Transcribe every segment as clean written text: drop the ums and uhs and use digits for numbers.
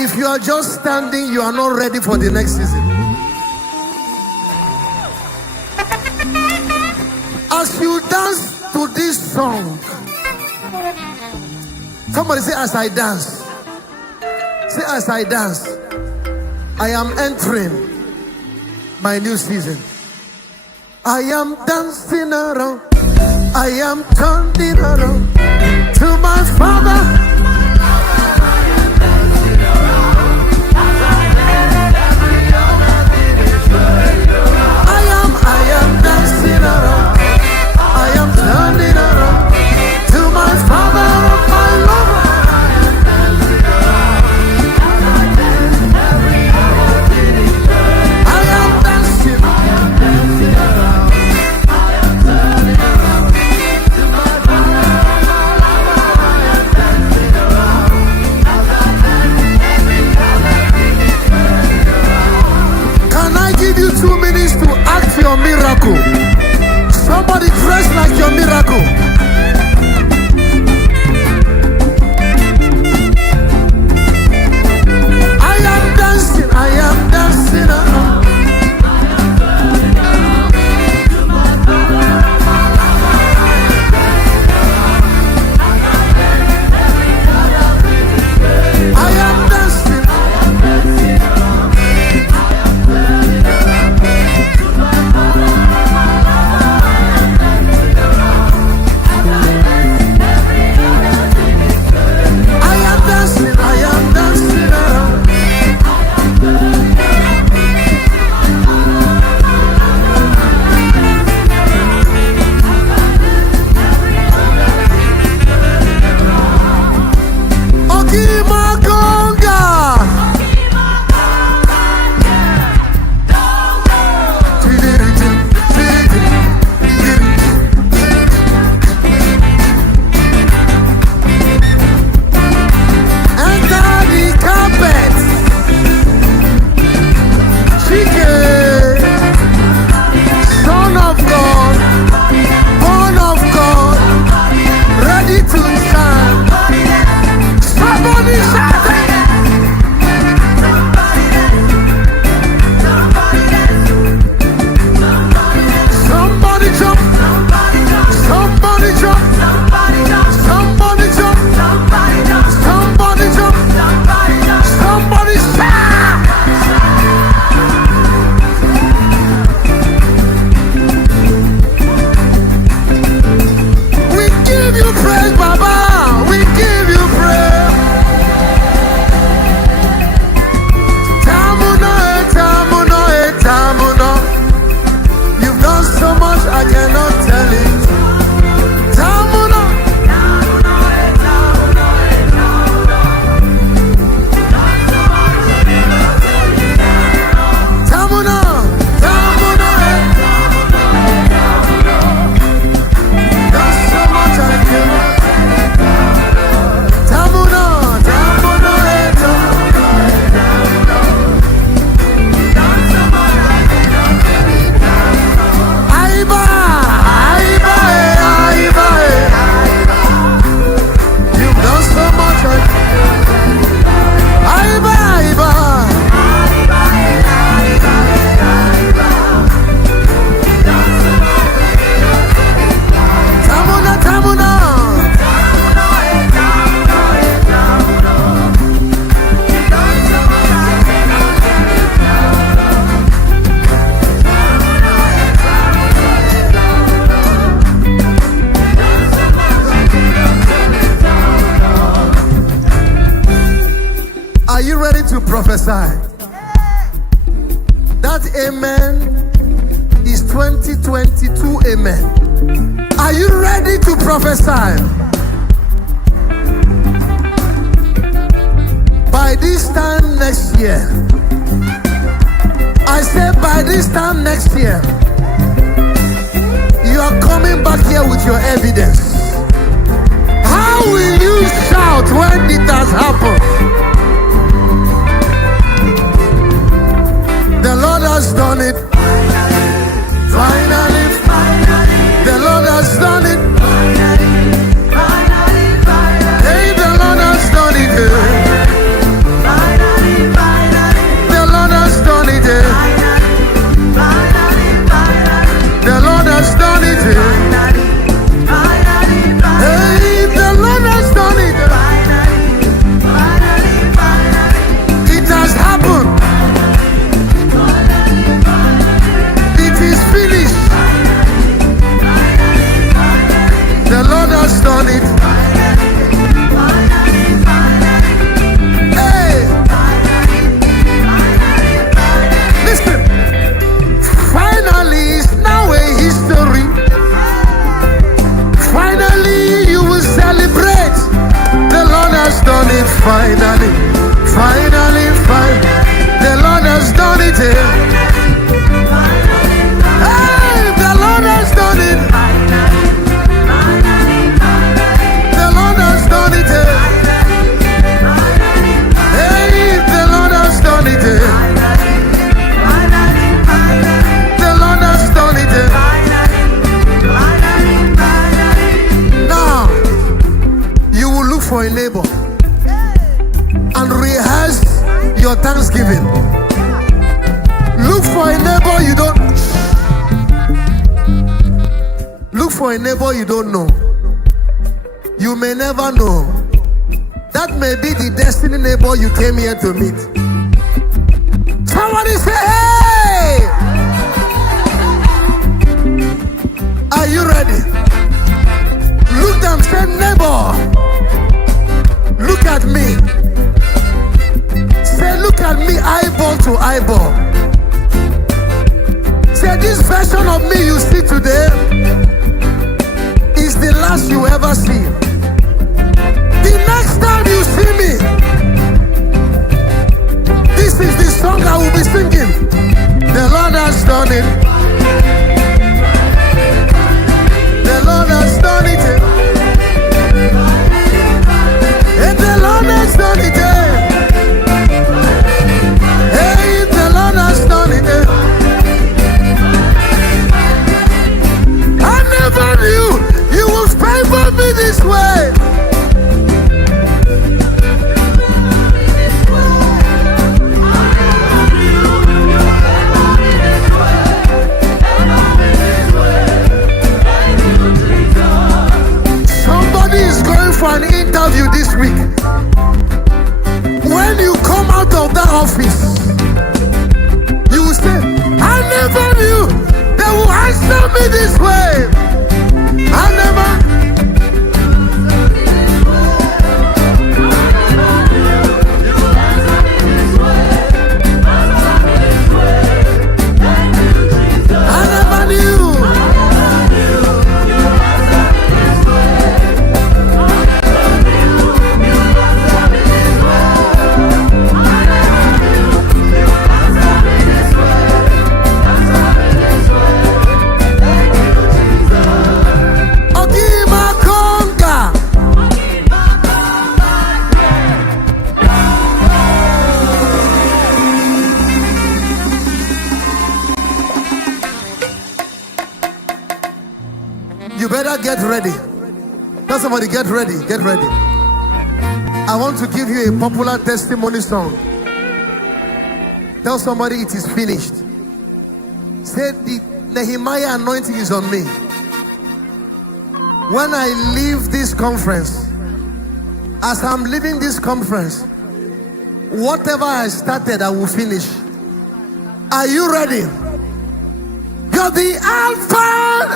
If you are just standing, you are not ready for the next season. As you dance to this song, somebody say, as I dance. Say, as I dance, I am entering my new season. I am dancing around, I am turning around to my Father. I am dancing around, I am turning around to my Father, my lover. I am dancing, around, I am turning around to my Father, my lover. I am dancing around, as I dance every other thing is turning around. Can I give you 2 minutes to act your miracle? Somebody dress like your miracle. I am dancing around. I am dancing. Prophesy. That amen is 2022 amen. Are you ready to prophesy? By this time next year, I said by this time next year, you are coming back here with your evidence. How will you shout when it has happened? The Lord has done it. Finally, the Lord has done it. Hey, the Lord has done it. finally, finally, finally. The Lord has done it. Hey, the Lord has done it. The Lord has done it. Hey, the Lord has done it. The Lord has done it. Now, you will look for a neighbor and rehearse your thanksgiving. Look for a neighbor you don't. Look for a neighbor you don't know. You may never know. That may be the destiny neighbor you came here to meet. Somebody say, hey! Are you ready? Look them, say, neighbor. Look at me. Say, look at me eyeball to eyeball. Say, this version of me you see today is the last you ever see. The next time you see me, this is the song I will be singing. The Lord has done it. The Lord has done it. And the Lord has done it. Hey, the Lord has done it. I never knew you would favor me this way. Somebody is going for an interview this week. When you come out of that office, you will say, I never knew they will answer me this way. I never. I never knew. You better get ready. Tell somebody, get ready, get ready. I want to give you a popular testimony song. Tell somebody it is finished. Say the Nehemiah anointing is on me. When I leave this conference, as I'm leaving this conference, whatever I started, I will finish. Are you ready? You're the Alpha and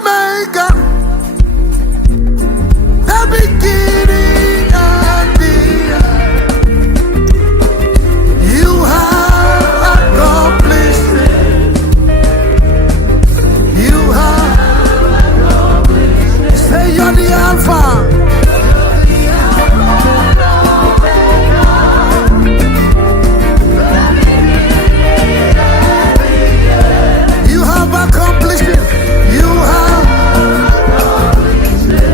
Omega, the beginning and the end. You have accomplished it. You have accomplished it. Say you're the Alpha. Accomplished it. You have accomplished it.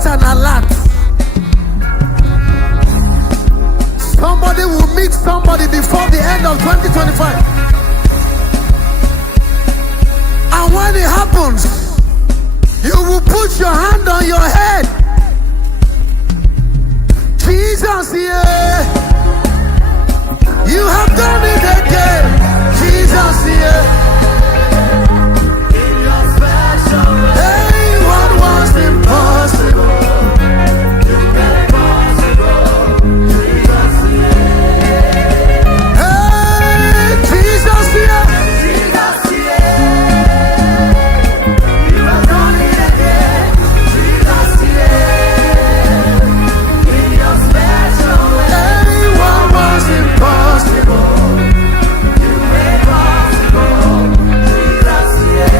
get an alert. Somebody will meet somebody before the end of 2025. And when it happens, you will put your hand on your head. Jesus, yeah. You have done it again. Jesus, yeah. Hey, what was impossible? You made it possible. Jesus, yeah. Hey, Jesus, yeah. Jesus, yeah. You have done it again. Jesus, yeah. In your special way. Hey, what was impossible? You made possible. Jesus, yeah.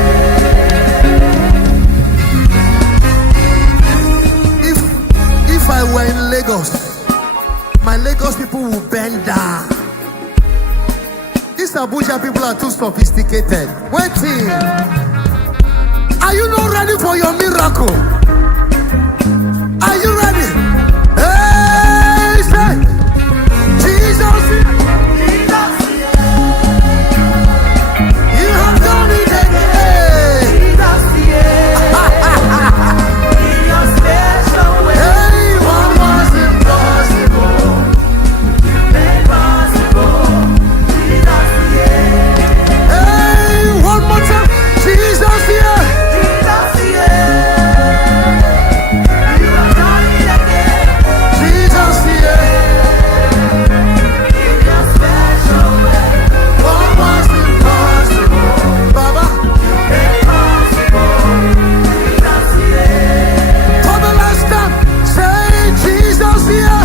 If I were in Lagos, my Lagos people will bend down. These Abuja people are too sophisticated. Waiting. Are you not ready for your miracle? Are you ready? Hey, say, Jesus, Jesus, you have done it again. Jesus, in your special way. Hey, what was impossible? You made possible. Jesus, hey, one more time. Jesus, yeah. Jesus, yeah. You have done it again. Jesus, yeah. In your special way. What was impossible? Baba, you made possible. Jesus, yeah. For the last time, say Jesus, yeah.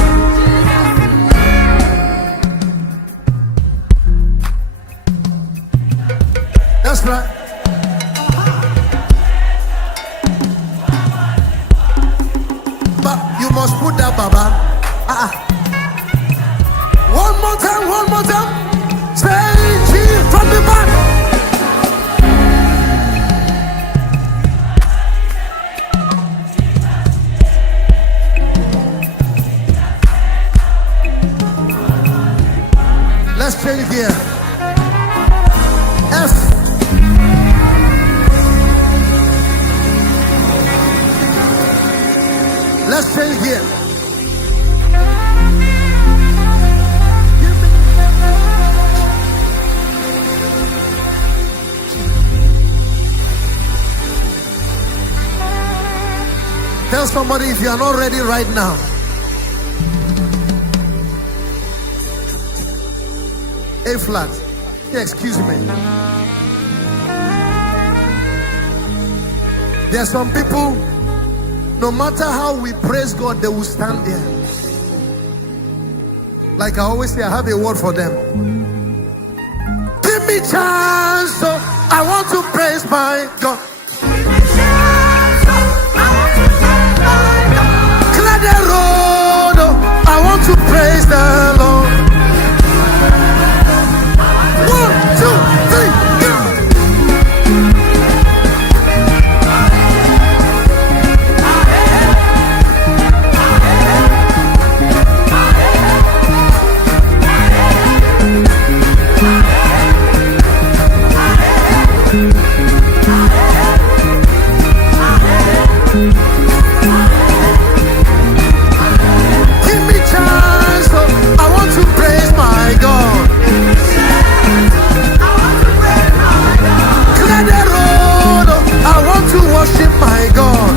That's right. But you must put that, Baba. One more time, one more time. Say Jesus from the back. Let's change gear. F. Let's change gear. Tell somebody if you are not ready right now. A flat. Yeah, excuse me. There are some people, no matter how we praise God, they will stand there. Like I always say, I have a word for them. Give me chance, so I want to praise my God. Give me chance, so I want to praise my God. Clear the road, oh, I want to praise the Lord. 1, 2, 3, go. Give me chance, oh, I want to praise my God. Clear the road, oh, I want to worship my God.